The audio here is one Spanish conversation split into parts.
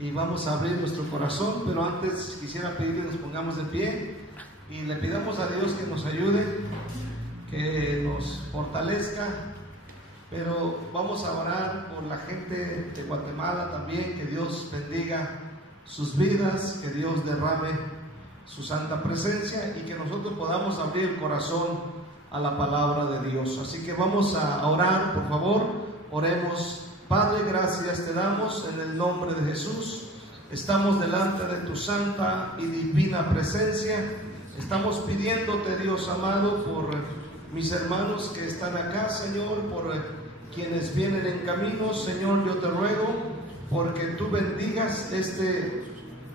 y vamos a abrir nuestro corazón, pero antes quisiera pedirle que nos pongamos de pie y le pidamos a Dios que nos ayude, que nos fortalezca, pero vamos a orar por la gente de Guatemala también, que Dios bendiga sus vidas, que Dios derrame su santa presencia y que nosotros podamos abrir el corazón a la palabra de Dios. Así que vamos a orar, por favor, oremos. Padre, gracias te damos en el nombre de Jesús. Estamos delante de tu santa y divina presencia. Estamos pidiéndote, Dios amado, por mis hermanos que están acá, Señor, por quienes vienen en camino. Señor, yo te ruego porque tú bendigas este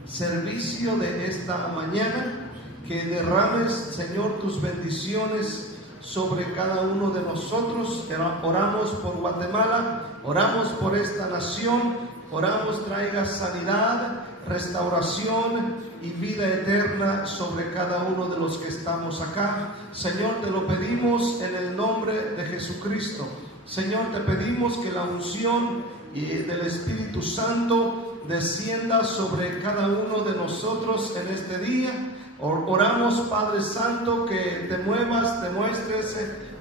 servicio de esta mañana, que derrames, Señor, tus bendiciones sobre cada uno de nosotros. Oramos por Guatemala, oramos por esta nación, oramos traiga sanidad, restauración y vida eterna sobre cada uno de los que estamos acá. Señor, te lo pedimos en el nombre de Jesucristo. Señor, te pedimos que la unción del Espíritu Santo descienda sobre cada uno de nosotros en este día. Oramos, Padre Santo, que te muevas, te muestres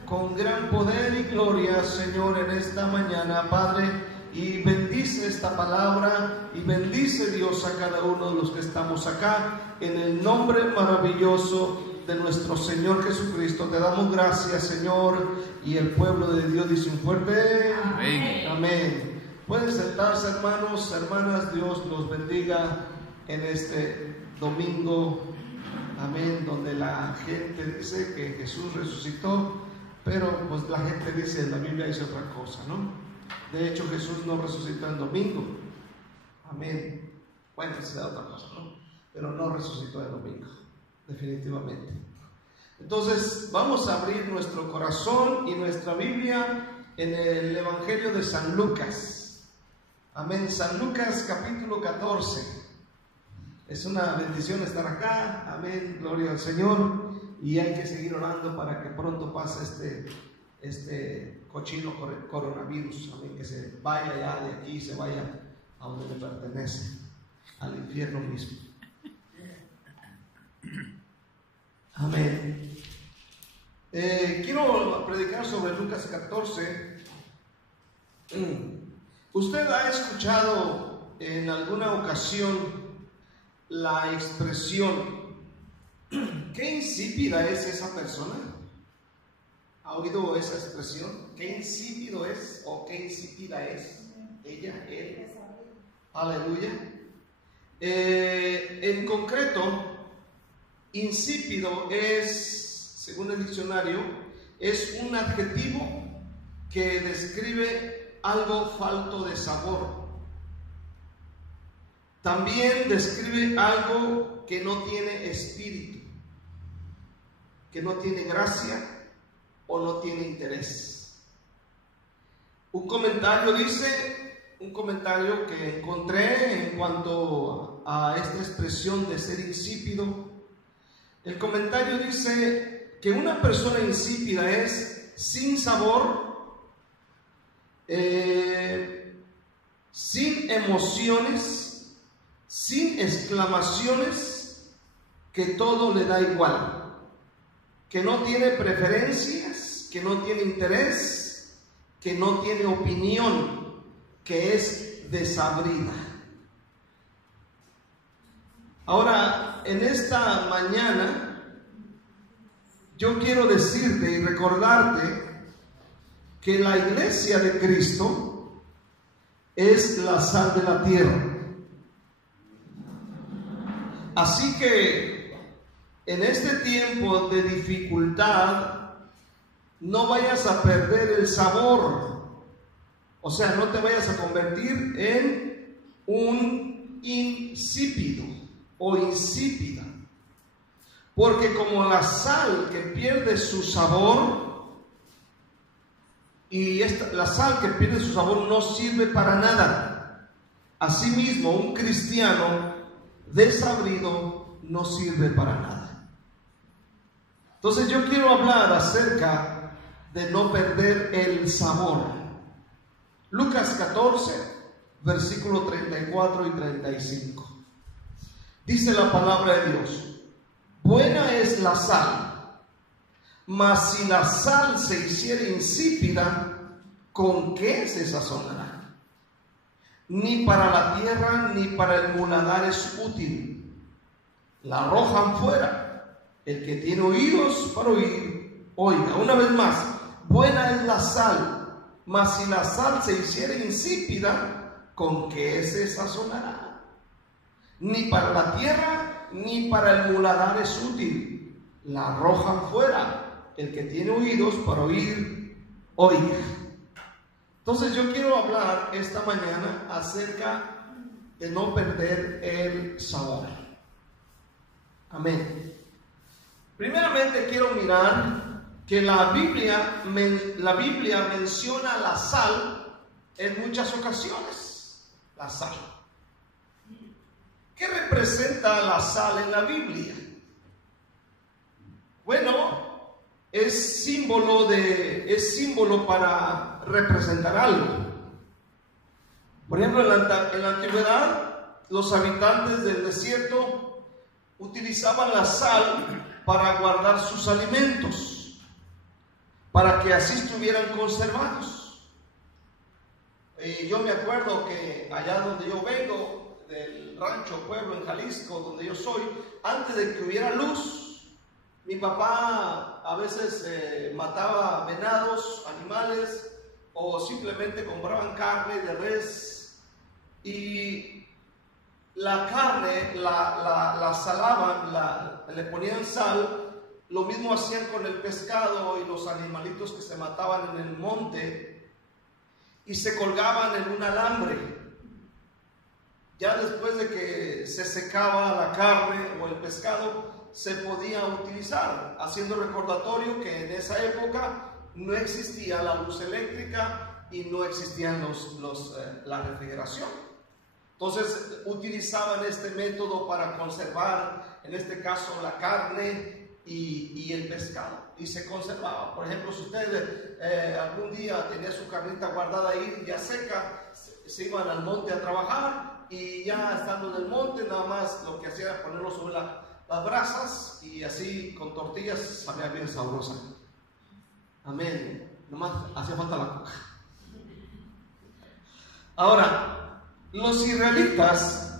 con gran poder y gloria, Señor, en esta mañana, Padre, y bendice esta palabra y bendice, Dios, a cada uno de los que estamos acá, en el nombre maravilloso de nuestro Señor Jesucristo. Te damos gracias, Señor, y el pueblo de Dios dice un fuerte amén. Amén. Pueden sentarse, hermanos, hermanas. Dios los bendiga en este domingo. Amén, donde la gente dice que Jesús resucitó, pero pues la gente dice, la Biblia dice otra cosa, ¿no? De hecho, Jesús no resucitó el domingo. Amén. Bueno, esa es otra cosa, ¿no? Pero no resucitó el domingo, definitivamente. Entonces, vamos a abrir nuestro corazón y nuestra Biblia en el Evangelio de San Lucas. Amén. San Lucas, capítulo 14. Es una bendición estar acá, amén, gloria al Señor, y hay que seguir orando para que pronto pase este cochino coronavirus, amén, que se vaya ya de aquí, se vaya a donde le pertenece, al infierno mismo. Amén. Quiero predicar sobre Lucas 14. ¿Usted ha escuchado en alguna ocasión la expresión qué insípida es esa persona? ¿Ha oído esa expresión? ¿Qué insípido es o qué insípida es ella, él? Aleluya. En concreto, insípido es, según el diccionario, es un adjetivo que describe algo falto de sabor. También describe algo que no tiene espíritu, que no tiene gracia o no tiene interés. Un comentario que encontré en cuanto a esta expresión de ser insípido. El comentario dice que una persona insípida es sin sabor, sin emociones, sin exclamaciones, que todo le da igual, que no tiene preferencias, que no tiene interés, que no tiene opinión, que es desabrida. Ahora, en esta mañana, yo quiero decirte y recordarte que la iglesia de Cristo es la sal de la tierra. Así que en este tiempo de dificultad no vayas a perder el sabor, o sea, no te vayas a convertir en un insípido o insípida, porque como la sal que pierde su sabor, y la sal que pierde su sabor no sirve para nada. Asimismo, un cristiano desabrido no sirve para nada. Entonces yo quiero hablar acerca de no perder el sabor. Lucas 14, versículos 34 y 35. Dice la palabra de Dios: buena es la sal, mas si la sal se hiciera insípida, ¿con qué se sazonará? Ni para la tierra ni para el muladar es útil. La arrojan fuera. El que tiene oídos para oír, oiga. Una vez más, buena es la sal, mas si la sal se hiciera insípida, ¿con qué se sazonará? Ni para la tierra ni para el muladar es útil. La arrojan fuera. El que tiene oídos para oír, oiga. Entonces yo quiero hablar esta mañana acerca de no perder el sabor. Amén. Primeramente quiero mirar que la Biblia menciona la sal en muchas ocasiones. La sal. ¿Qué representa la sal en la Biblia? Bueno, es símbolo para representar algo. Por ejemplo, en la antigüedad, los habitantes del desierto utilizaban la sal para guardar sus alimentos, para que así estuvieran conservados. Y yo me acuerdo que allá donde yo vengo, del rancho, pueblo en Jalisco, donde yo soy, antes de que hubiera luz, mi papá a veces mataba venados, animales, o simplemente compraban carne de res, y la carne la salaban, le ponían sal. Lo mismo hacían con el pescado y los animalitos que se mataban en el monte, y se colgaban en un alambre. Ya después de que se secaba la carne o el pescado, se podía utilizar, haciendo recordatorio que en esa época no existía la luz eléctrica y no existían la refrigeración. Entonces utilizaban este método para conservar, en este caso, la carne y el pescado, y se conservaba. Por ejemplo, si usted algún día tenía su carnita guardada ahí ya seca, se iban al monte a trabajar, y ya estando en el monte, nada más lo que hacía era ponerlo sobre las brasas, y así con tortillas sabía bien sabrosa. Amén. Nomás hacía falta la coca. Ahora, los israelitas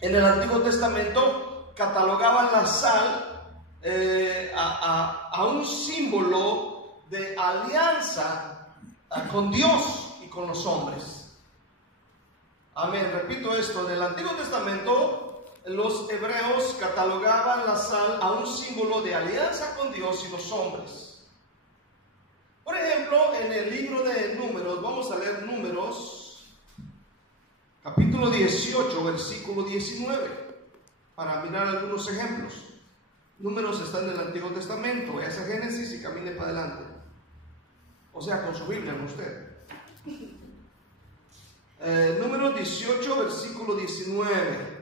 en el Antiguo Testamento catalogaban la sal a un símbolo de alianza con Dios y con los hombres. Amén. Repito esto: en el Antiguo Testamento los hebreos catalogaban la sal a un símbolo de alianza con Dios y los hombres. Por ejemplo, en el libro de Números, vamos a leer Números, capítulo 18, versículo 19, para mirar algunos ejemplos. Números está en el Antiguo Testamento. Vaya a Génesis y camine para adelante. O sea, con su Biblia, no usted. Número 18, versículo 19.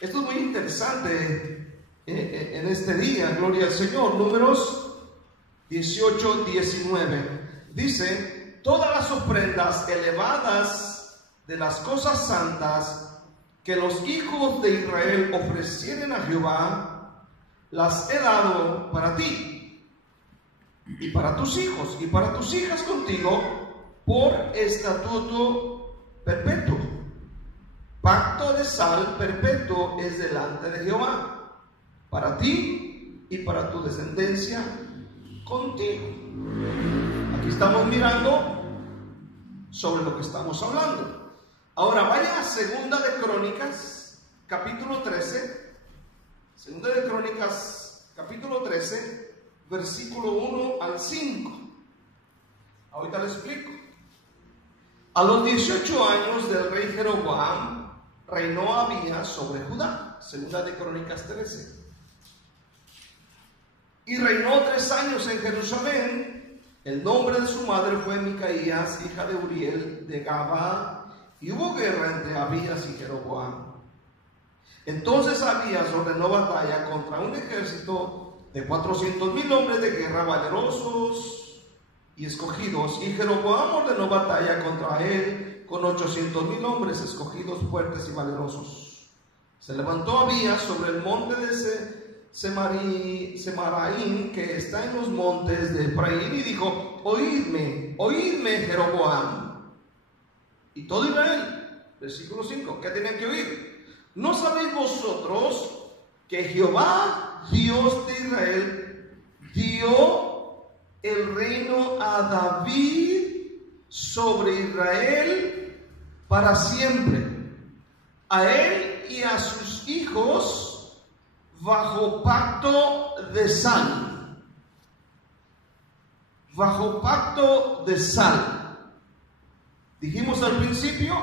Esto es muy interesante en este día, gloria al Señor. Números 18, 19. Dice: todas las ofrendas elevadas de las cosas santas que los hijos de Israel ofrecieren a Jehová, las he dado para ti y para tus hijos y para tus hijas contigo por estatuto perpetuo. Pacto de sal perpetuo es delante de Jehová, para ti y para tu descendencia contigo. Aquí estamos mirando sobre lo que estamos hablando. Ahora vaya a Segunda de Crónicas, capítulo 13. Segunda de Crónicas, capítulo 13, versículo 1 al 5. Ahorita le explico. A los 18 años del rey Jeroboam, reinó Abías sobre Judá. Segunda de Crónicas 13. Y reinó 3 años en Jerusalén. El nombre de su madre fue Micaías, hija de Uriel de Gabaa. Y hubo guerra entre Abías y Jeroboam. Entonces Abías ordenó batalla contra un ejército de 400,000 hombres de guerra valerosos y escogidos, y Jeroboam ordenó batalla contra él con 800,000 hombres escogidos, fuertes y valerosos. Se levantó Abías sobre el monte de Semaraim, que está en los montes de Efraín, y dijo: oídme, oídme, Jeroboam y todo Israel. Versículo 5, ¿qué tenían que oír? ¿No sabéis vosotros que Jehová, Dios de Israel, dio el reino a David sobre Israel para siempre, a él y a sus hijos, bajo pacto de sal? Bajo pacto de sal. Dijimos al principio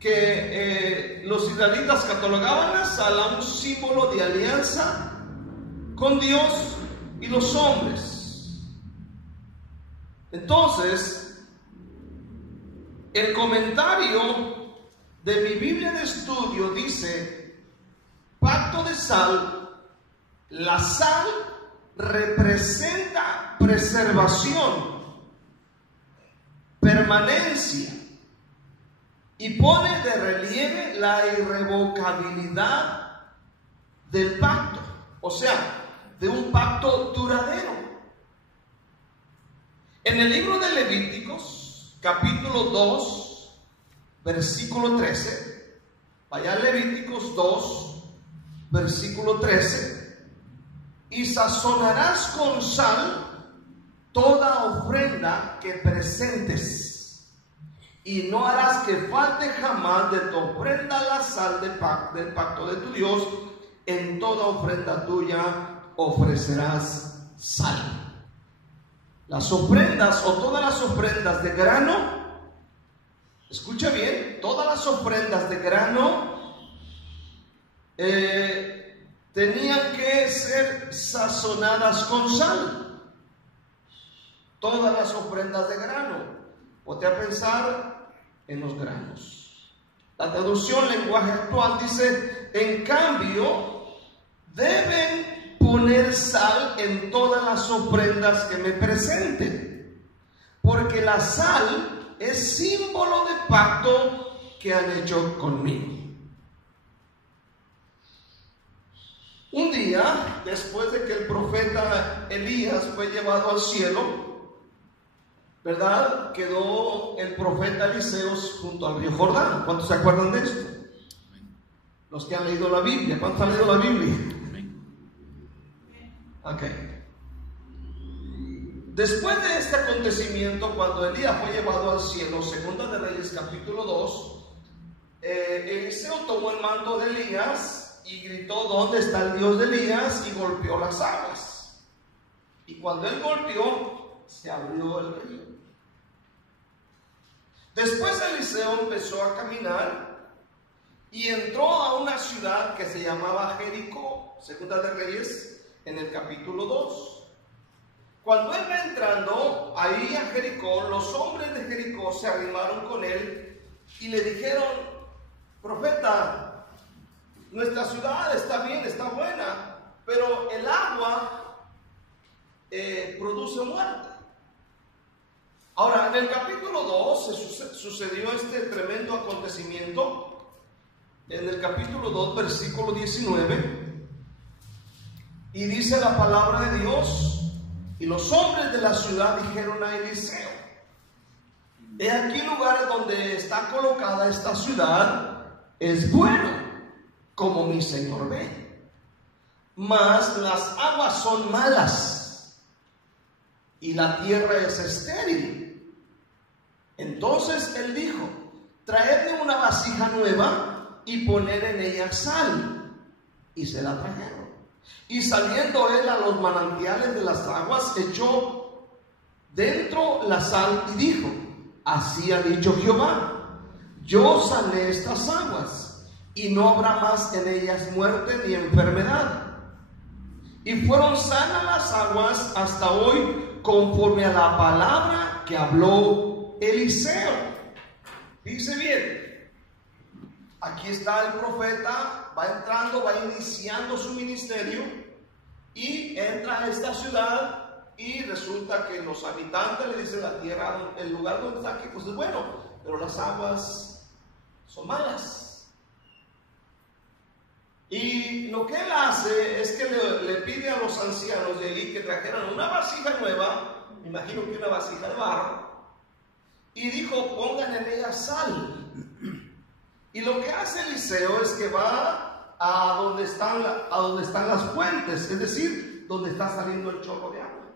que los israelitas catalogaban la sal a un símbolo de alianza con Dios y los hombres. Entonces, el comentario de mi Biblia de estudio dice: pacto de sal. La sal representa preservación, permanencia, y pone de relieve la irrevocabilidad del pacto, o sea, de un pacto duradero. En el libro de Levíticos, capítulo 2, versículo 13, vaya a Levíticos 2, versículo 13: y sazonarás con sal toda ofrenda que presentes, y no harás que falte jamás de tu ofrenda la sal del pacto de tu Dios. En toda ofrenda tuya ofrecerás sal. Las ofrendas, o todas las ofrendas de grano, escucha bien, todas las ofrendas de grano tenían que ser sazonadas con sal. Todas las ofrendas de grano. Ponte a pensar en los granos. La traducción lenguaje actual dice: en cambio, deben poner sal en todas las ofrendas que me presenten, porque la sal es símbolo de pacto que han hecho conmigo. Un día, después de que el profeta Elías fue llevado al cielo, ¿verdad?, quedó el profeta Eliseo junto al río Jordán. ¿Cuántos se acuerdan de esto? Los que han leído la Biblia. ¿Cuántos han leído la Biblia? Ok. Después de este acontecimiento, cuando Elías fue llevado al cielo, Segunda de Reyes capítulo 2, Eliseo tomó el manto de Elías y gritó: ¿dónde está el Dios de Elías? Y golpeó las aguas. Y cuando él golpeó, se abrió el río. Después Eliseo empezó a caminar y entró a una ciudad que se llamaba Jericó. Segunda de Reyes, en el capítulo 2. Cuando él va entrando ahí a Jericó, los hombres de Jericó se arrimaron con él y le dijeron: profeta, nuestra ciudad está bien, está buena, pero el agua produce muerte. Ahora, en el capítulo 2 sucedió este tremendo acontecimiento. En el capítulo 2, versículo 19, y dice la palabra de Dios: y los hombres de la ciudad dijeron a Eliseo: he aquí el lugar donde está colocada esta ciudad es bueno, como mi señor ve, mas las aguas son malas y la tierra es estéril. Entonces él dijo: traedme una vasija nueva y poned en ella sal. Y se la trajeron. Y saliendo él a los manantiales de las aguas, echó dentro la sal y dijo: así ha dicho Jehová, yo sané estas aguas, y no habrá más en ellas muerte ni enfermedad. Y fueron sanas las aguas hasta hoy, conforme a la palabra que habló Eliseo. Dice bien, aquí está el profeta, va entrando, va iniciando su ministerio, y entra a esta ciudad, y resulta que los habitantes le dicen: la tierra, el lugar donde está aquí, pues es bueno, pero las aguas son malas. Y lo que él hace es que le pide a los ancianos de allí que trajeran una vasija nueva, me imagino que una vasija de barro, y dijo: pongan en ella sal. Y lo que hace Eliseo es que va a donde están las fuentes, es decir, donde está saliendo el chorro de agua.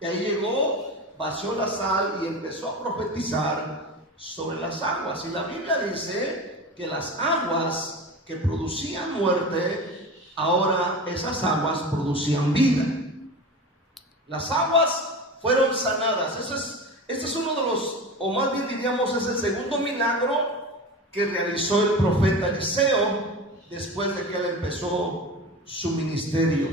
Y ahí llegó, vació la sal y empezó a profetizar sobre las aguas. Y la Biblia dice que las aguas que producían muerte, ahora esas aguas producían vida. Las aguas fueron sanadas. Este es uno de los, o más bien diríamos, es el segundo milagro que realizó el profeta Eliseo después de que él empezó su ministerio.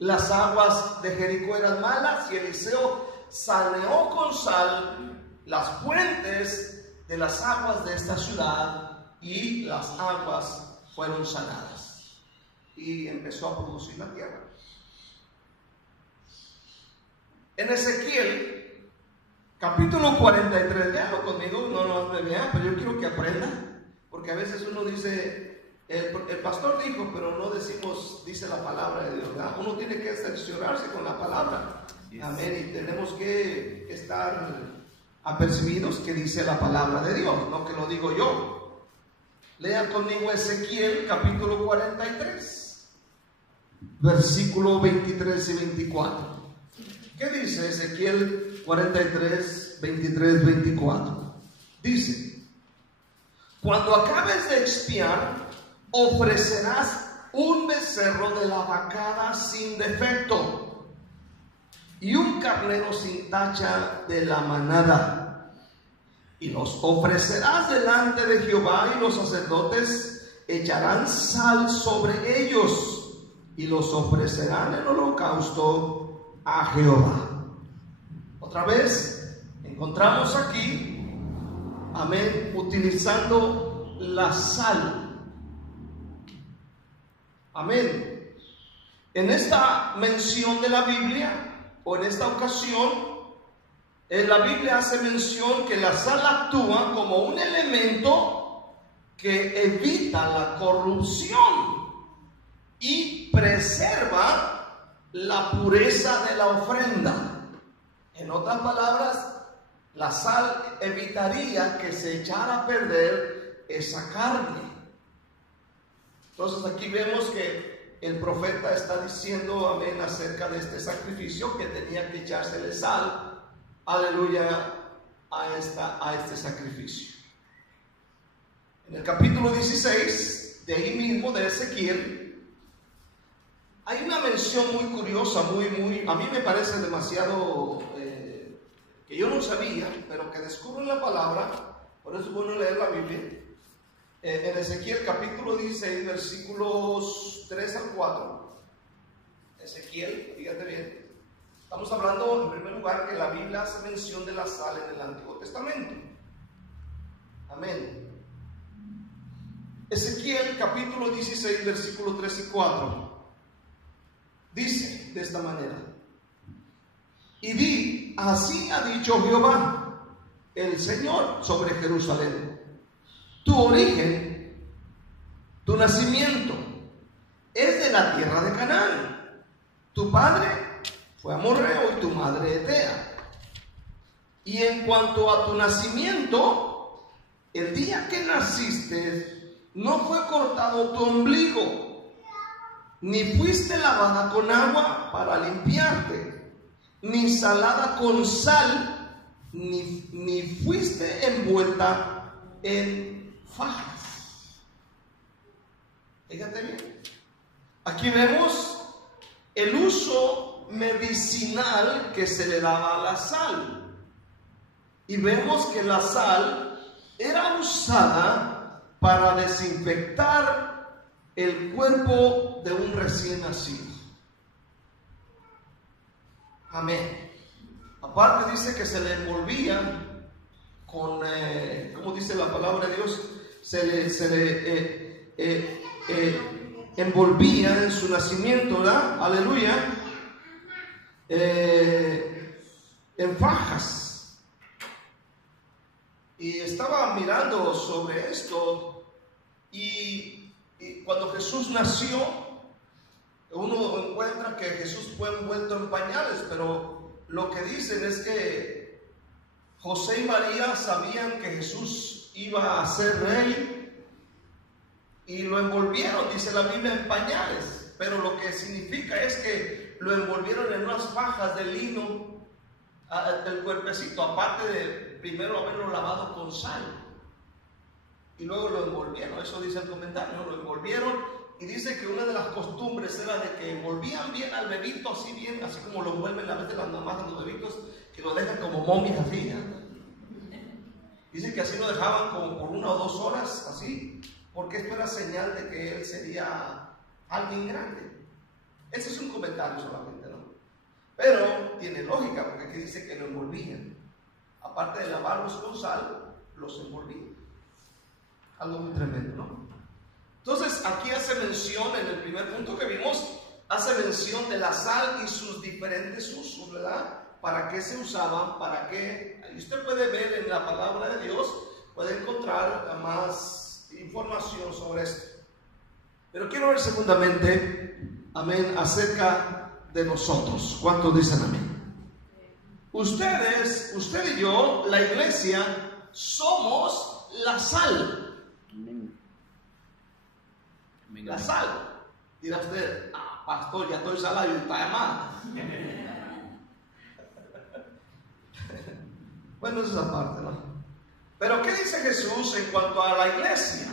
Las aguas de Jericó eran malas y Eliseo saneó con sal las fuentes de las aguas de esta ciudad, y las aguas fueron sanadas y empezó a producir la tierra. En Ezequiel capítulo 43, léalo conmigo, no me vean, pero yo quiero que aprendan. Porque a veces uno dice, el pastor dijo, pero no decimos, dice la palabra de Dios, ¿verdad? Uno tiene que cerciorarse con la palabra. Amén. Y tenemos que estar apercibidos que dice la palabra de Dios, no que lo digo yo. Lea conmigo Ezequiel capítulo 43, versículo 23 y 24. ¿Qué dice Ezequiel 43, 23, 24? Dice: cuando acabes de expiar, ofrecerás un becerro de la vacada sin defecto y un carnero sin tacha de la manada, y los ofrecerás delante de Jehová, y los sacerdotes echarán sal sobre ellos y los ofrecerán en holocausto a Jehová. Otra vez encontramos aquí, amén, utilizando la sal. Amén. En esta mención de la Biblia, o en esta ocasión, la Biblia hace mención que la sal actúa como un elemento que evita la corrupción y preserva la pureza de la ofrenda. En otras palabras, la sal evitaría que se echara a perder esa carne. Entonces aquí vemos que el profeta está diciendo, amén, acerca de este sacrificio, que tenía que echársele sal, aleluya, a este sacrificio. En el capítulo 16, de ahí mismo, de Ezequiel, hay una mención muy curiosa, a mí me parece demasiado, que yo no sabía, pero que descubro en la palabra. Por eso es bueno leer la Biblia. En Ezequiel capítulo 16, versículos 3 al 4. Ezequiel, fíjate bien. Estamos hablando en primer lugar que la Biblia hace mención de la sal en el Antiguo Testamento. Amén. Ezequiel capítulo 16, versículos 3 y 4. Dice de esta manera: y di, así ha dicho Jehová, el Señor, sobre Jerusalén: tu origen, tu nacimiento, es de la tierra de Canaán. Tu padre fue amorreo y tu madre hetea. Y en cuanto a tu nacimiento, el día que naciste, no fue cortado tu ombligo, ni fuiste lavada con agua para limpiarte, ni salada con sal, ni fuiste envuelta en fajas. Fíjate bien. Aquí vemos el uso medicinal que se le daba a la sal. Y vemos que la sal era usada para desinfectar el cuerpo de un recién nacido. Amén. Aparte dice que se le envolvía con, ¿cómo dice la palabra de Dios? Se le envolvía en su nacimiento, ¿verdad? Aleluya. En fajas. Y estaba mirando sobre esto y cuando Jesús nació, uno encuentra que Jesús fue envuelto en pañales, pero lo que dicen es que José y María sabían que Jesús iba a ser rey y lo envolvieron, dice la Biblia, en pañales, pero lo que significa es que lo envolvieron en unas fajas de lino del cuerpecito, aparte de primero haberlo lavado con sal y luego lo envolvieron. Eso dice el comentario, ¿no? Lo envolvieron, y dice que una de las costumbres era de que envolvían bien al bebito, así bien, así como lo envuelven a veces las mamás a los bebitos, que lo dejan como momias así, dice que así lo dejaban como por 1 o 2 horas así, porque esto era señal de que él sería alguien grande. Ese es un comentario solamente, ¿no? Pero tiene lógica, porque aquí dice que lo envolvían. Aparte de lavarlos con sal, los envolvían. Algo muy tremendo, ¿no? Entonces, aquí hace mención, en el primer punto que vimos, hace mención de la sal y sus diferentes usos, ¿verdad? ¿Para qué se usaban? ¿Para qué? Y usted puede ver en la palabra de Dios, puede encontrar más información sobre esto. Pero quiero ver segundamente, amén, acerca de nosotros. ¿Cuántos dicen amén? Usted y yo, la iglesia, somos la sal. La sal. Dirá usted, pastor, ya estoy salado y está llamada. Bueno, esa es esa parte, ¿no? Pero ¿qué dice Jesús en cuanto a la iglesia?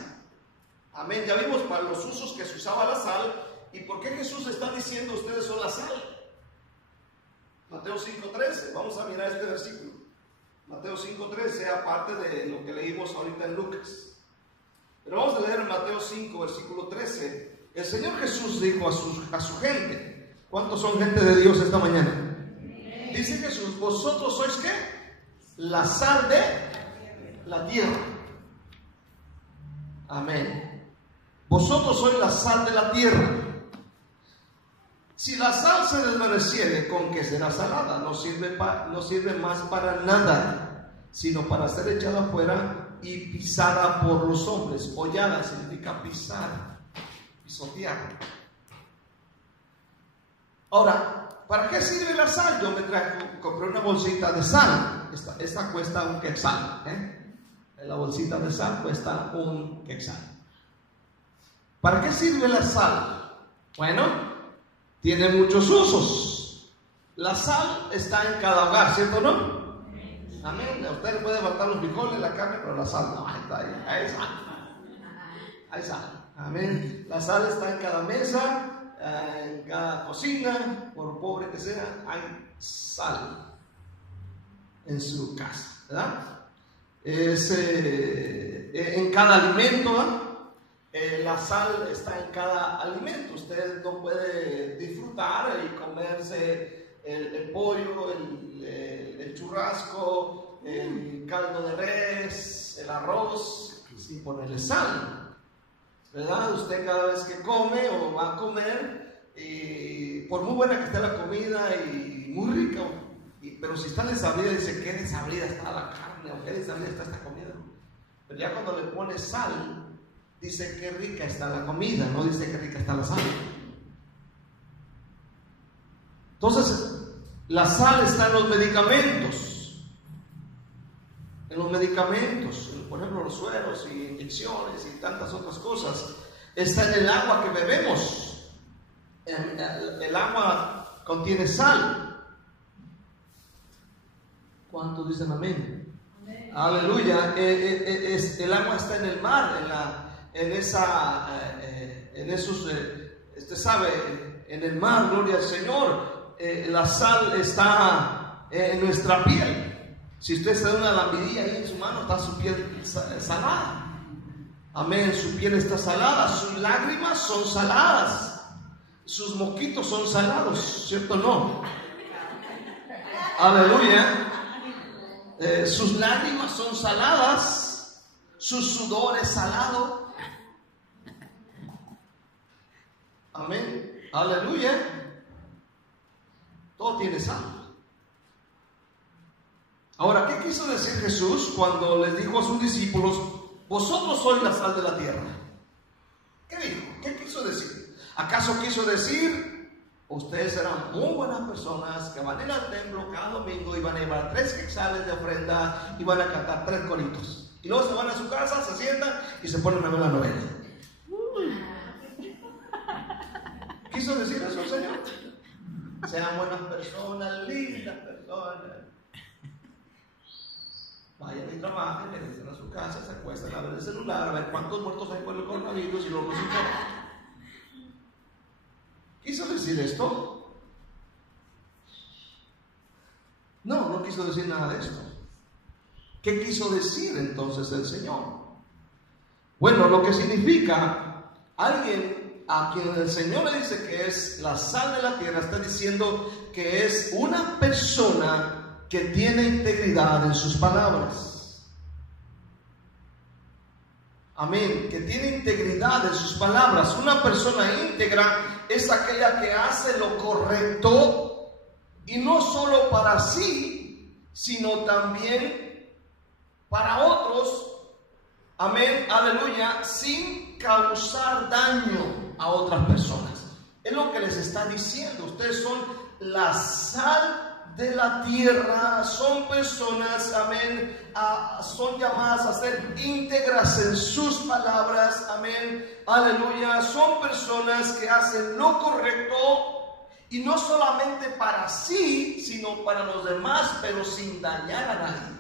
Amén, ya vimos para los usos que se usaba la sal. ¿Y por qué Jesús está diciendo ustedes son la sal? Mateo 5:13, vamos a mirar este versículo. Mateo 5:13, aparte de lo que leímos ahorita en Lucas. Pero vamos a leer en Mateo 5, versículo 13. El Señor Jesús dijo a su gente, ¿cuántos son gente de Dios esta mañana? Dice Jesús, ¿vosotros sois qué? La sal de la tierra. Amén. Vosotros sois la sal de la tierra. Si la sal se desvaneciere, ¿con qué será salada? No sirve más para nada, sino para ser echada afuera y pisada por los hombres. Hollada significa pisar, pisotear. Ahora, ¿para qué sirve la sal? Yo compré una bolsita de sal. Esta cuesta un quetzal, La bolsita de sal cuesta un quetzal. ¿Para qué sirve la sal? Bueno, tiene muchos usos. La sal está en cada hogar, ¿cierto o no? Amén. Usted puede faltar los frijoles, la carne, pero la sal no, está ahí. Hay sal. Hay sal. Amén. La sal está en cada mesa, en cada cocina, por pobre que sea, hay sal en su casa, ¿verdad? En cada alimento, ¿verdad? La sal está en cada alimento. Usted no puede disfrutar y comerse el pollo, el churrasco, el caldo de res, el arroz, sin ponerle sal, ¿verdad? Usted cada vez que come o va a comer, por muy buena que esté la comida y muy rica, pero si está desabrida, dice, qué desabrida está la carne o qué desabrida está esta comida. Pero ya cuando le pone sal, dice qué rica está la comida, no dice qué rica está la sal. Entonces, la sal está en los medicamentos. En los medicamentos, por ejemplo, los sueros y inyecciones y tantas otras cosas. Está en el agua que bebemos. El agua contiene sal. ¿Cuántos dicen amén? Amén. Aleluya. El agua está en el mar, en esos, usted sabe, en el mar, gloria al Señor. La sal está en nuestra piel. Si usted se da una lambidilla ahí en su mano, está su piel salada. Amén, su piel está salada, sus lágrimas son saladas, sus mosquitos son salados, ¿cierto o no? Aleluya. Sus lágrimas son saladas, su sudor es salado. Amén, aleluya. Todo tiene sal. Ahora, ¿qué quiso decir Jesús cuando les dijo a sus discípulos, vosotros sois la sal de la tierra? ¿Qué dijo? ¿Qué quiso decir? ¿Acaso quiso decir, ustedes serán muy buenas personas que van a ir al templo cada domingo y van a llevar 3 quetzales de ofrenda y van a cantar 3 coritos? Y luego se van a su casa, se sientan y se ponen a ver la novela. ¿Quiso decir eso el Señor? Sean buenas personas, lindas personas. Vayan y trabajen, regresen a su casa, se acuestan a ver el celular, a ver cuántos muertos hay por el coronavirus y luego se informan. ¿Quiso decir esto? No, no quiso decir nada de esto. ¿Qué quiso decir entonces el Señor? Bueno, lo que significa, alguien a quien el Señor le dice que es la sal de la tierra, está diciendo que es una persona que tiene integridad en sus palabras. Amén, que tiene integridad en sus palabras. Una persona íntegra es aquella que hace lo correcto y no solo para sí, sino también para otros. Amén, aleluya, sin causar daño a otras personas. Es lo que les está diciendo. Ustedes son la sal de la tierra, son personas, amén, son llamadas a ser íntegras en sus palabras, amén, aleluya, son personas que hacen lo correcto y no solamente para sí, sino para los demás, pero sin dañar a nadie.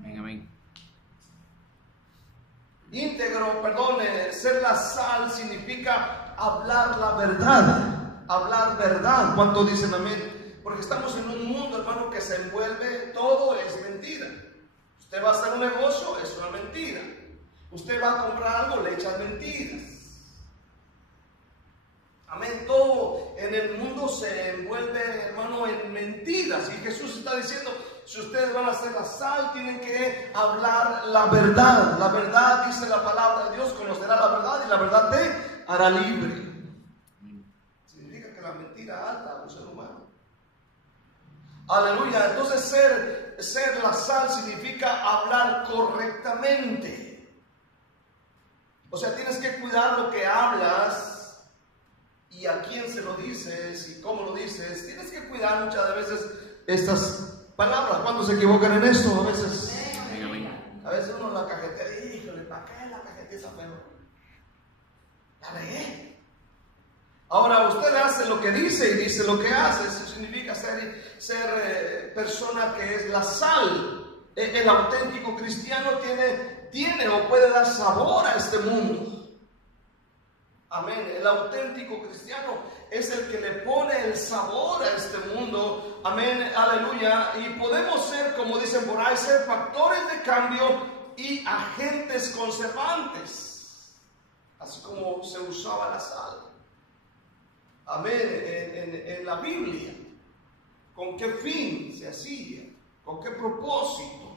Amén, amén. Íntegro, perdone, ser la sal significa hablar la verdad, hablar verdad. ¿Cuánto dicen amén? Porque estamos en un mundo, hermano, que se envuelve, todo es mentira. Usted va a hacer un negocio, es una mentira. Usted va a comprar algo, le echan mentiras. Amén, todo en el mundo se envuelve, hermano, en mentiras. Y Jesús está diciendo, si ustedes van a hacer la sal, tienen que hablar la verdad. La verdad, dice la palabra de Dios, conocerá la verdad y la verdad te hará libre. Significa que la mentira ata a un ser humano. Aleluya, entonces ser la sal significa hablar correctamente. O sea, tienes que cuidar lo que hablas y a quién se lo dices y cómo lo dices. Tienes que cuidar muchas veces estas palabras. ¿Cuándo se equivocan en esto? A veces uno la cajetea, híjole, ¿para qué la cajetea esa feo? La regué. Ahora usted hace lo que dice y dice lo que hace. Eso significa ser persona que es la sal. El auténtico cristiano tiene o puede dar sabor a este mundo. Amén. El auténtico cristiano es el que le pone el sabor a este mundo. Amén. Aleluya. Y podemos ser, como dicen por ahí, ser factores de cambio y agentes conservantes. Así como se usaba la sal. Amén, en la Biblia. ¿Con qué fin se hacía? ¿Con qué propósito?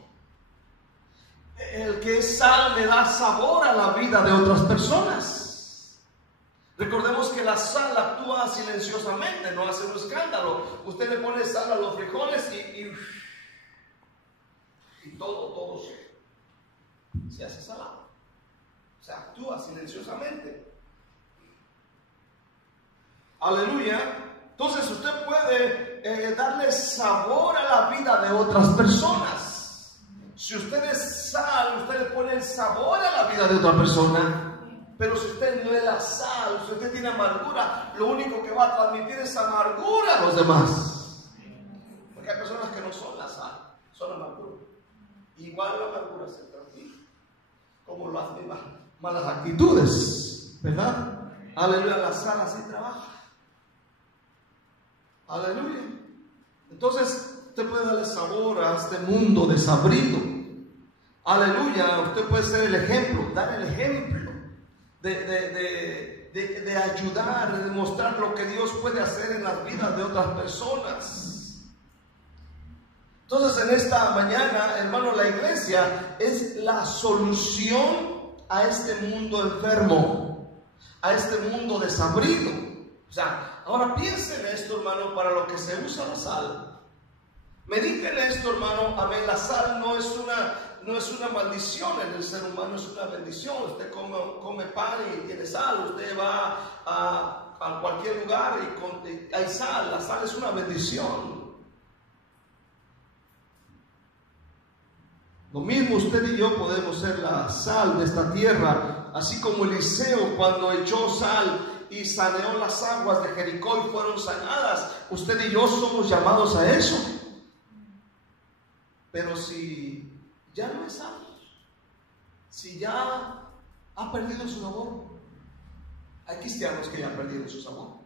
El que es sal le da sabor a la vida de otras personas. Recordemos que la sal actúa silenciosamente, no hace un escándalo. Usted le pone sal a los frijoles y todo se hace salado. O sea, actúa silenciosamente. Aleluya. Entonces usted puede darle sabor a la vida de otras personas. Si usted es sal, usted le pone el sabor a la vida de otra persona. Pero si usted no es la sal, si usted tiene amargura, lo único que va a transmitir es amargura a los demás. Porque hay personas que no son la sal, son amargura. Igual la amargura se transmite, como las mismas malas actitudes, ¿verdad? Aleluya, la sal así trabaja. Aleluya. Entonces usted puede darle sabor a este mundo desabrido. Aleluya. Usted puede ser el ejemplo, dar el ejemplo de ayudar, de demostrar lo que Dios puede hacer en las vidas de otras personas. Entonces en esta mañana, hermano, la iglesia es la solución a este mundo enfermo, a este mundo desabrido. O sea, ahora piensen en esto, hermano, para lo que se usa la sal. Medite en esto, hermano. Amén. La sal no es una maldición en el ser humano, es una bendición. Usted come pan y tiene sal. Usted va a cualquier lugar y hay sal. La sal es una bendición. Lo mismo usted y yo podemos ser la sal de esta tierra, así como Eliseo cuando echó sal y saneó las aguas de Jericó y fueron sanadas. Usted y yo somos llamados a eso. Pero si ya no es sal, si ya ha perdido su sabor, hay cristianos que ya han perdido su sabor.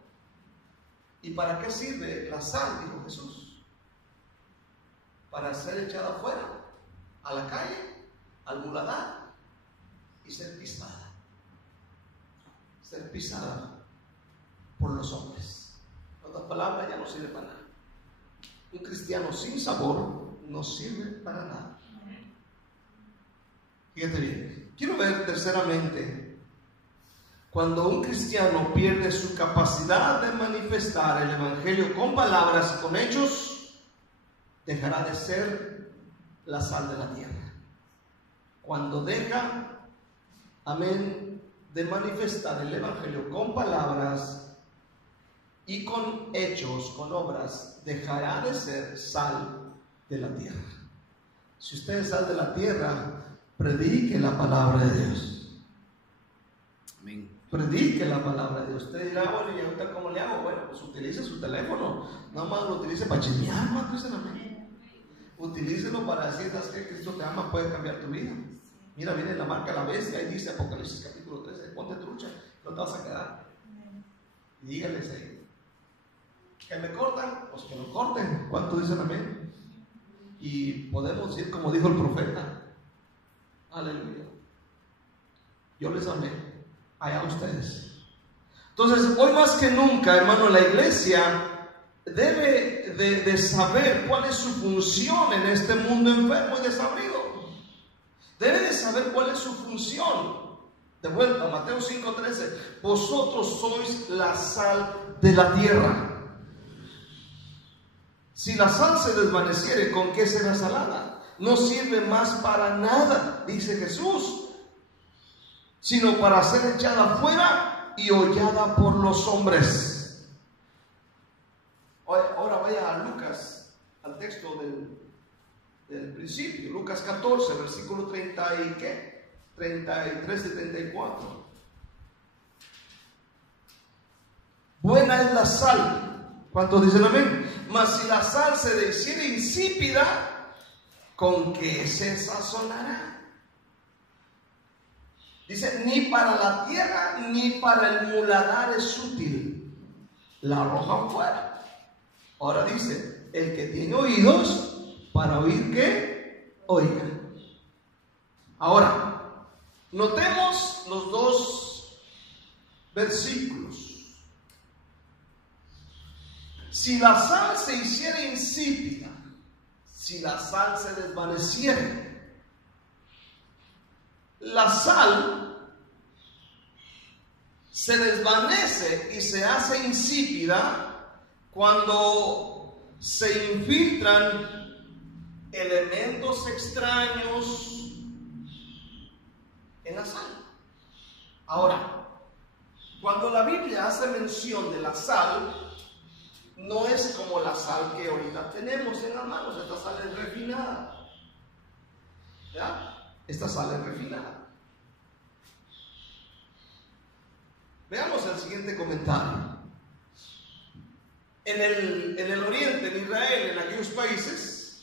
¿Y para qué sirve la sal? Dijo Jesús. Para ser echada afuera, a la calle, al muladar y ser pisada. Ser pisada por los hombres. En otras palabras, ya no sirve para nada. Un cristiano sin sabor no sirve para nada. Fíjate bien. Quiero ver terceramente, cuando un cristiano pierde su capacidad de manifestar el evangelio con palabras y con hechos, dejará de ser la sal de la tierra. Cuando deja, amén, de manifestar el evangelio con palabras y con hechos, con obras, dejará de ser sal de la tierra. Si usted es sal de la tierra, predique la palabra de Dios. Amén. Predique la palabra de Dios. Usted dirá, bueno, ¿y ahorita cómo le hago? Bueno, pues utilice su teléfono. Nada más lo utilice para chismear, ¿no? Utilícelo para decir, ¿sabes qué? Cristo te ama, puede cambiar tu vida. Mira, viene la marca la bestia y dice Apocalipsis capítulo 13, ponte trucha, no te vas a quedar. Y dígales ahí, que me cortan, pues que lo corten. ¿Cuánto dicen amén? Y podemos decir como dijo el profeta, aleluya, yo les amé, allá ustedes. Entonces, hoy más que nunca, hermano, la iglesia debe de saber cuál es su función en este mundo enfermo y desabrido. Debe de saber cuál es su función. De vuelta, Mateo 5:13, vosotros sois la sal de la tierra. Si la sal se desvaneciere, ¿con qué será salada? No sirve más para nada, dice Jesús, sino para ser echada afuera y hollada por los hombres. Ahora vaya a Lucas, al texto del principio, Lucas 14, versículo 30 y ¿qué? 33 y 34. Buena es la sal. ¿Cuántos dicen amén? Mas si la sal se hiciera insípida, ¿con qué se sazonará? Dice, ni para la tierra ni para el muladar es útil. La arrojan fuera. Ahora dice, el que tiene oídos para oír, ¿qué? Oiga. Ahora, notemos los dos versículos. Si la sal se hiciera insípida, si la sal se desvaneciera, la sal se desvanece y se hace insípida cuando se infiltran elementos extraños en la sal. Ahora, cuando la Biblia hace mención de la sal, no es como la sal que ahorita tenemos en las manos. Esta sal es refinada. ¿Ya? Esta sal es refinada. Veamos el siguiente comentario. En el oriente, en Israel, en aquellos países,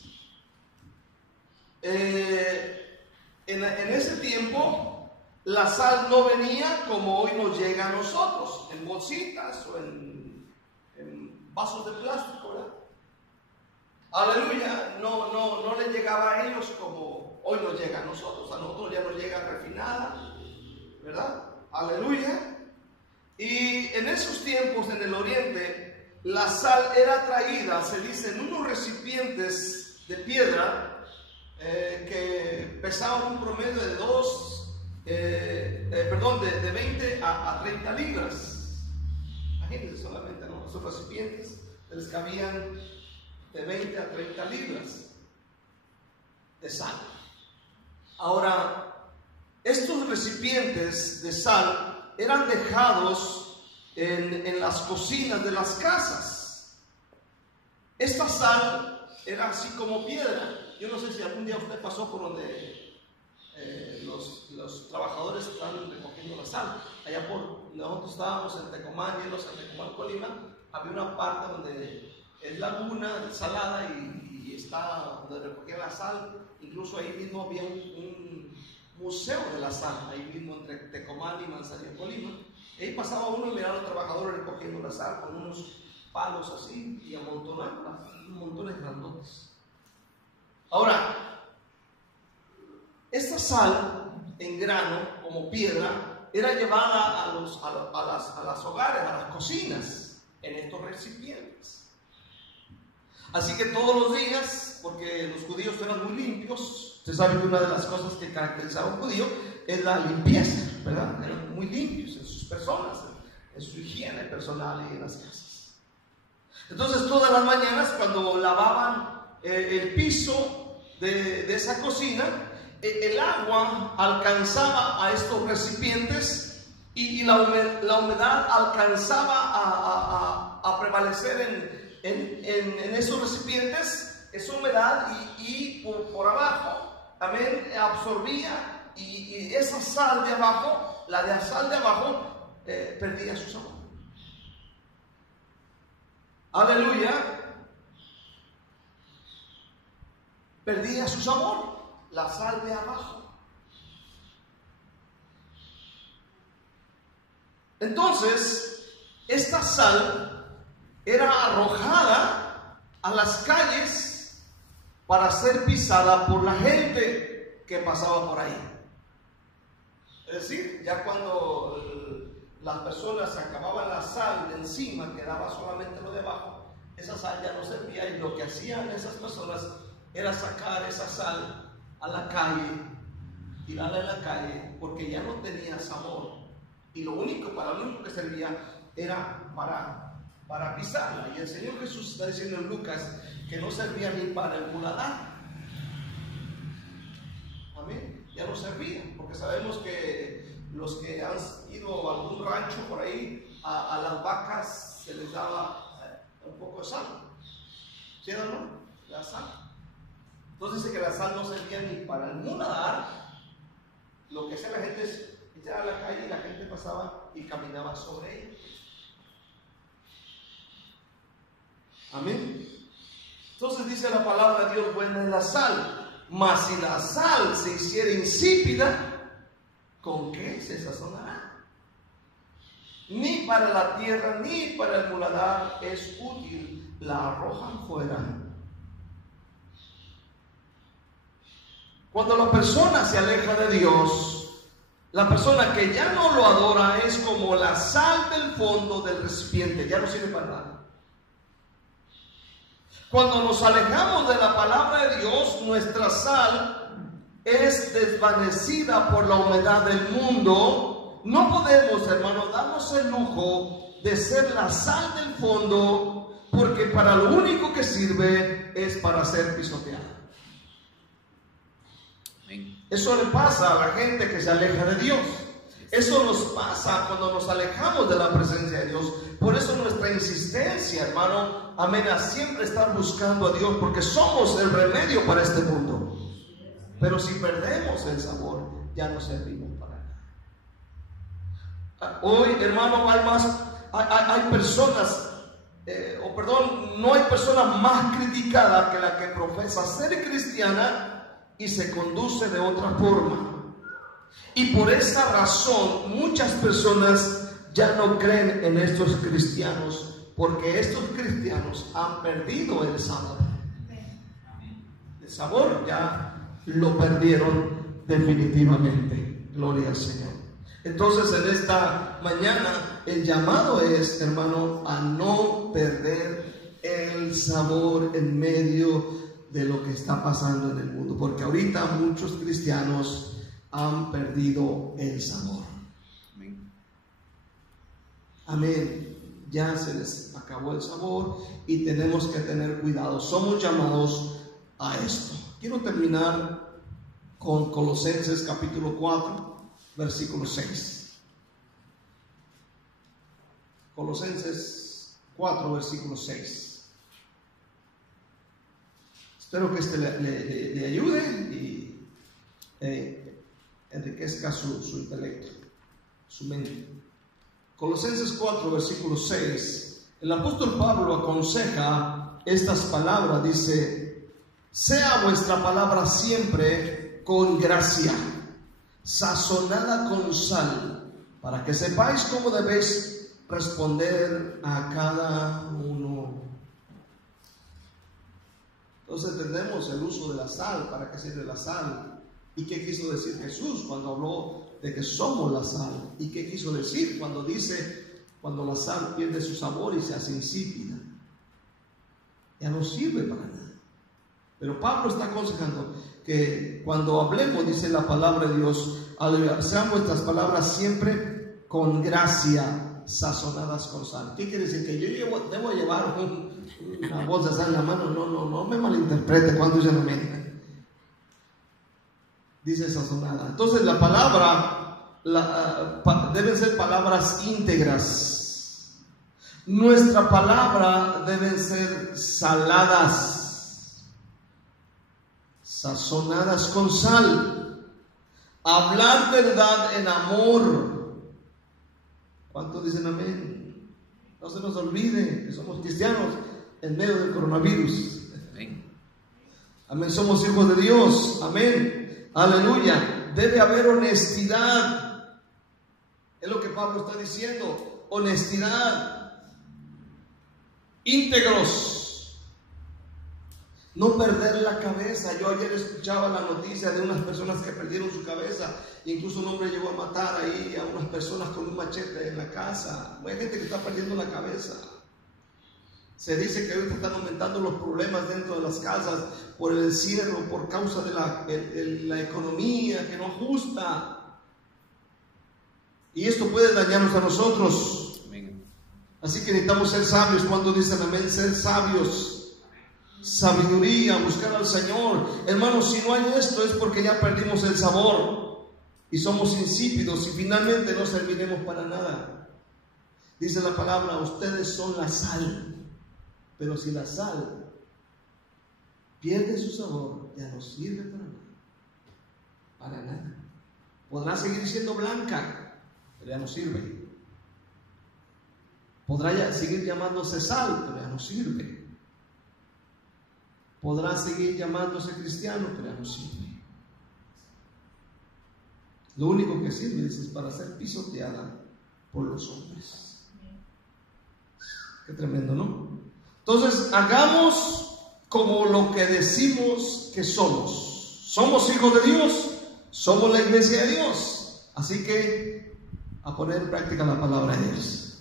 en ese tiempo, la sal no venía como hoy nos llega a nosotros, en bolsitas o en vasos de plástico, ¿verdad? Aleluya, no le llegaba a ellos como hoy nos llega a nosotros ya nos llega refinada, ¿verdad? Aleluya. Y en esos tiempos en el oriente, la sal era traída, se dice, en unos recipientes de piedra que pesaban un promedio de 20 a 30 libras. Imagínense solamente, ¿no? Esos recipientes les cabían de 20 a 30 libras de sal. Ahora, estos recipientes de sal eran dejados en las cocinas de las casas. Esta sal era así como piedra. Yo no sé si algún día usted pasó por donde los trabajadores están recogiendo la sal. Allá por nosotros estábamos en Tecomán, yéndose a Tecomán, Colima, había una parte donde es laguna salada y está donde recogían la sal. Incluso ahí mismo había un museo de la sal, ahí mismo entre Tecomán y Manzanillo, Colima. Y ahí pasaba uno y miraba a los trabajadores recogiendo la sal con unos palos así y amontonándola, montones grandotes. Ahora, esta sal en grano, como piedra, era llevada a los hogares, a las cocinas, en estos recipientes. Así que todos los días, porque los judíos eran muy limpios, usted sabe que una de las cosas que caracterizaba a un judío es la limpieza, ¿verdad? Eran muy limpios en sus personas, en su higiene personal y en las casas. Entonces todas las mañanas cuando lavaban el piso de esa cocina, el agua alcanzaba a estos recipientes y la humedad alcanzaba a prevalecer en esos recipientes, esa humedad, y por abajo también absorbía, y esa sal de abajo, perdía su sabor. Aleluya. Perdía su sabor, la sal de abajo. Entonces, esta sal era arrojada a las calles para ser pisada por la gente que pasaba por ahí. Es decir, ya cuando las personas se acababan la sal de encima, quedaba solamente lo de abajo, esa sal ya no servía, y lo que hacían esas personas era sacar esa sal a la calle, tirarla en la calle, porque ya no tenía sabor, y lo único que servía era para pisarla. Y el Señor Jesús está diciendo en Lucas que no servía ni para el muladar. Amén. Ya no servía, porque sabemos que los que han ido a algún rancho por ahí, a las vacas se les daba un poco de sal, ¿sí o no? La sal. Entonces dice que la sal no servía ni para el muladar. Lo que hacía la gente es echar a la calle y la gente pasaba y caminaba sobre ella. Amén. Entonces dice la palabra de Dios: buena es la sal, mas si la sal se hiciera insípida, ¿con qué se sazonará? Ni para la tierra ni para el muladar es útil, la arrojan fuera. Cuando la persona se aleja de Dios, la persona que ya no lo adora es como la sal del fondo del recipiente, ya no sirve para nada. Cuando nos alejamos de la palabra de Dios, nuestra sal es desvanecida por la humedad del mundo. No podemos, hermanos, darnos el lujo de ser la sal del fondo, porque para lo único que sirve es para ser pisoteada. Eso le pasa a la gente que se aleja de Dios. Eso nos pasa cuando nos alejamos de la presencia de Dios. Por eso nuestra insistencia, hermano, amén, a siempre estar buscando a Dios, porque somos el remedio para este mundo. Pero si perdemos el sabor, ya no servimos para nada. Hoy, hermano, hay personas, no hay persona más criticada que la que profesa ser cristiana y se conduce de otra forma. Y por esa razón muchas personas ya no creen en estos cristianos, porque estos cristianos han perdido el sabor. El sabor ya lo perdieron definitivamente. Gloria al Señor. Entonces, en esta mañana el llamado es, hermano, a no perder el sabor en medio de lo que está pasando en el mundo, porque ahorita muchos cristianos han perdido el sabor. Amén. ya se les acabó el sabor y tenemos que tener cuidado. Somos llamados a esto. Quiero terminar con Colosenses capítulo 4, versículo 6. Colosenses 4, versículo 6. Espero que este le ayude y enriquezca su intelecto, su mente. Colosenses 4, versículo 6. El apóstol Pablo aconseja estas palabras, dice: sea vuestra palabra siempre con gracia, sazonada con sal, para que sepáis cómo debéis responder a cada uno. Entonces entendemos el uso de la sal. ¿Para qué sirve la sal? ¿Y qué quiso decir Jesús cuando habló de que somos la sal? ¿Y qué quiso decir cuando dice, cuando la sal pierde su sabor y se hace insípida? Ya no sirve para nada. Pero Pablo está aconsejando que cuando hablemos, dice la palabra de Dios, sean vuestras palabras siempre con gracia, sazonadas con sal. ¿Qué quiere decir? Que yo debo llevar una bolsa de sal en la mano. No me malinterprete cuando dicen amén. Dice sazonada. Entonces la palabra deben ser palabras íntegras. Nuestra palabra deben ser saladas, sazonadas con sal. Hablar verdad en amor. ¿Cuántos dicen amén? No se nos olvide que somos cristianos en medio del coronavirus. Amén, somos hijos de Dios. Amén. Aleluya. Debe haber honestidad. Es lo que Pablo está diciendo. Honestidad. Íntegros. No perder la cabeza. Yo ayer escuchaba la noticia de unas personas que perdieron su cabeza. Incluso un hombre llegó a matar ahí a unas personas con un machete en la casa. Hay gente que está perdiendo la cabeza. Se dice que ahorita están aumentando los problemas dentro de las casas por el encierro, por causa de la economía que no ajusta. Y esto puede dañarnos a nosotros. Amén. Así que necesitamos ser sabios. Cuando dicen amén, ser sabios. Sabiduría, buscar al Señor. Hermanos, si no hay esto es porque ya perdimos el sabor y somos insípidos y finalmente no serviremos para nada. Dice la palabra: ustedes son la sal. Pero si la sal pierde su sabor, ya no sirve para nada. Para nada. Podrá seguir siendo blanca, pero ya no sirve. Podrá seguir llamándose sal, pero ya no sirve. Podrá seguir llamándose cristiano, pero ya no sirve. Lo único que sirve, dice, es para ser pisoteada por los hombres. Qué tremendo, ¿no? Entonces, hagamos como lo que decimos que somos. Somos hijos de Dios, somos la iglesia de Dios. Así que, a poner en práctica la palabra de Dios.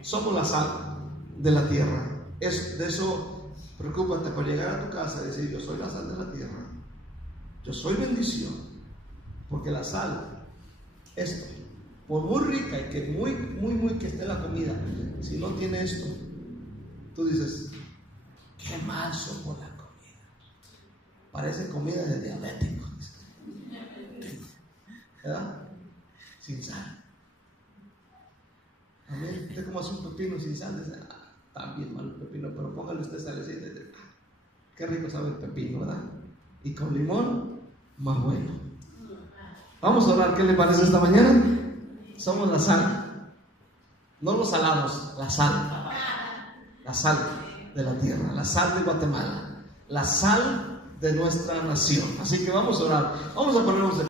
Somos la sal de la tierra. De eso, preocúpate por llegar a tu casa y decir: yo soy la sal de la tierra. Yo soy bendición. Porque la sal, esto, por muy rica y que muy que esté la comida, si no tiene esto, tú dices: qué mal supo la comida. Parece comida de diabéticos, ¿verdad? Sin sal. Amén. Usted como hace un pepino sin sal, dice: está bien mal el pepino, pero póngale usted salecita y dice: qué rico sabe el pepino, ¿verdad? Y con limón, más bueno. Vamos a orar. ¿Qué le parece esta mañana? Somos la sal, no los salados, la sal de la tierra, la sal de Guatemala, la sal de nuestra nación. Así que vamos a orar, vamos a ponernos de